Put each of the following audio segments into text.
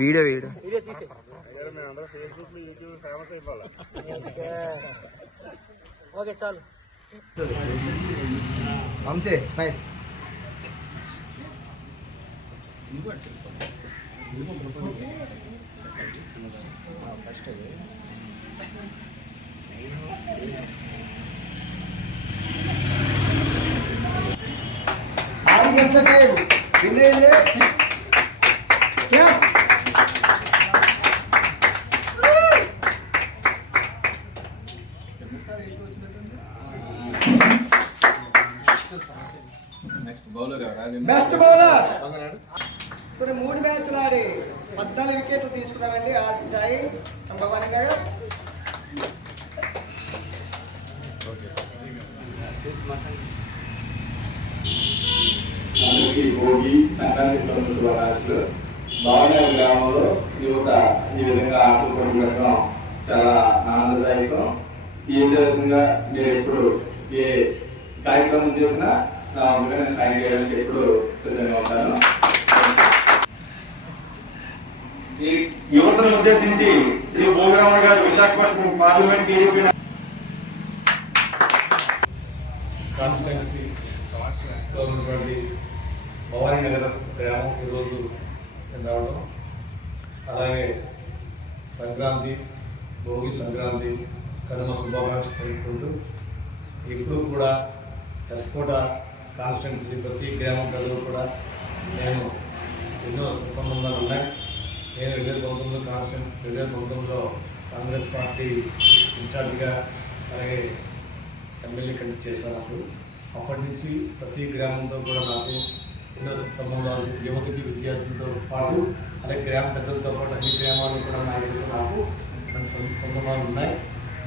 Video video. Video తీసే okay చాలు. వంశే స్మైల్ ఆడి గంటలకే వినేది క్యాచ్ బెస్ట్ బౌలర్ కొన్ని మూడు మ్యాచ్లు ఆడి పద్నాలుగు వికెట్లు తీసుకున్నారండి ఆది సాయి భవానీ నగర్ అందరికీ భోగి సంక్రాంతి శుభాకాంక్షలు భావన గ్రామంలో యువత ఈ విధంగా ఆటలు పెట్టడం చాలా ఆనందదాయకం. ఈ విధంగా నేను ఎప్పుడు ఏ కార్యక్రమం చేసినా నా సాయం చేయడానికి ఎప్పుడు సిద్ధంగా ఉంటాను. ఈ యువతను ఉద్దేశించి శ్రీ భోగరామ గారు విశాఖపట్నం పార్లమెంట్ టీడీపీ కాన్స్టిట్యున్సీ ఉన్నటువంటి భవానీ నగర్ గ్రామం ఈరోజు రావడం. అలాగే సంక్రాంతి భోగి సంక్రాంతి కనుమ శుభాకాంక్షలు తెలుపుకుంటూ ఇప్పుడు కూడా ఎస్కోట కాన్స్టిట్యున్సీ ప్రతి గ్రామం ప్రజలు కూడా నేను ఎన్నో సంబంధాలు ఉన్నాయి. నేను రెండు వేల పంతొమ్మిదిలో కాన్స్టిట్యూన్ రెండు వేల పంతొమ్మిదిలో కాంగ్రెస్ పార్టీ ఇన్ఛార్జిగా అలాగే ఎమ్మెల్యే కండక్ట్ చేశాను అప్పుడు అప్పటి నుంచి ప్రతి గ్రామంతో కూడా నాకు ఎన్నో సంబంధాలు యువతకి విద్యార్థులతో పాటు అలాగే గ్రామ పెద్దలతో పాటు అన్ని గ్రామాలు కూడా నాయకులతో నాకు మంచి సం- సంబంధాలు ఉన్నాయి.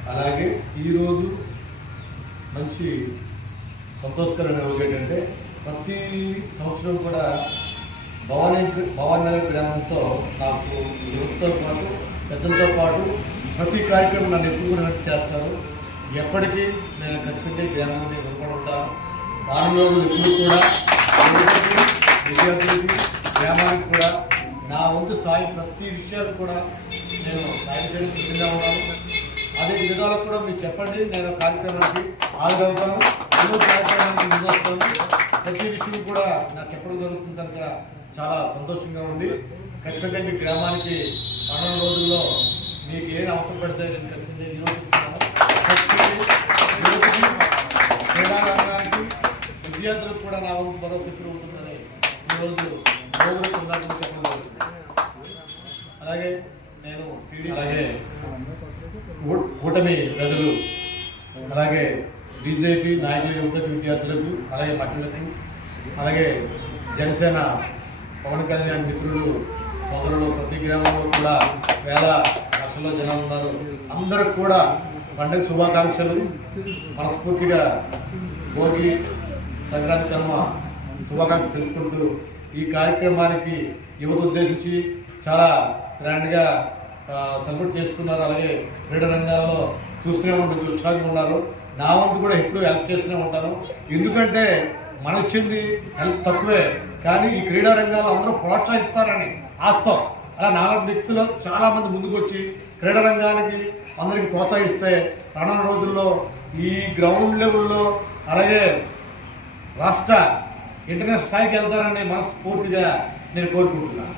అలాగే ఈరోజు మంచి సంతోషకరమైన రోజు ఏంటంటే ప్రతి సంవత్సరం కూడా భవానీ భవానీ నగర్ గ్రామంతో నాకు యువతతో పాటు పెద్దలతో పాటు ప్రతి కార్యక్రమం నన్ను ఎప్పుడు కూడా చేస్తారు. ఎప్పటికీ నేను ఖచ్చితంగా ఈ గ్రామాన్ని ఉంటాను. రానున్న రోజులు ఎప్పుడు కూడా విద్యార్థులకి గ్రామానికి కూడా నా వంతు సాయి ప్రతి విషయాలు కూడా నేను సాయం చేయడం సిద్ధంగా ఉన్నాను. అదే విధాలకు కూడా మీరు చెప్పండి. నేను కార్యక్రమానికి హాజరవుతాను. ఎన్నో కార్యక్రమానికి ముందు ప్రతి విషయం కూడా నాకు చెప్పడం జరుగుతుంది కనుక చాలా సంతోషంగా ఉంది. ఖచ్చితంగా మీ గ్రామానికి పండుగ రోజుల్లో మీకు ఏది అవసరం పడితే నేను ఖచ్చితంగా నియోజకవర్గం క్రీడారంగానికి విద్యార్థులకు కూడా నా భరోసా ఎప్పుడు ఉంటుందని ఈరోజు గౌరవ సందర్భంగా చెప్పడం జరుగుతుంది అలాగే నేను టీడీ అలాగే కూ- కూటమి ప్రజలు అలాగే బీజేపీ నాయకుల యువత విద్యార్థులకు అలాగే మహిళలకు అలాగే జనసేన పవన్ కళ్యాణ్ మిత్రులు సోదరులు ప్రతి గ్రామంలో కూడా వేల లక్షల్లో జనం ఉన్నారు. అందరికి కూడా పండుగ శుభాకాంక్షలు. మనస్ఫూర్తిగా భోగి సంక్రాంతి కర్మ శుభాకాంక్షలు తెలుపుకుంటూ ఈ కార్యక్రమానికి యువత ఉద్దేశించి చాలా గ్రాండ్గా సపోర్ట్ చేసుకున్నారు. అలాగే క్రీడా రంగాల్లో చూస్తూనే ఉంటుంది ఉత్సాహంగా ఉన్నారు. నా వంతు కూడా ఎప్పుడూ హెల్ప్ చేస్తూనే ఉంటాను. ఎందుకంటే మన వచ్చింది హెల్ప్ తక్కువే. కానీ ఈ క్రీడా రంగాల్లో అందరూ ప్రోత్సహిస్తారని ఆస్తాం. అలా నాలుగు వ్యక్తులు చాలామంది ముందుకు వచ్చి క్రీడా రంగానికి అందరికి ప్రోత్సహిస్తే రానున్న రోజుల్లో ఈ గ్రౌండ్ లెవెల్లో అలాగే రాష్ట్ర ఇంటర్నేషనల్ స్థాయికి వెళ్తారని మనస్ఫూర్తిగా నేను కోరుకుంటున్నాను.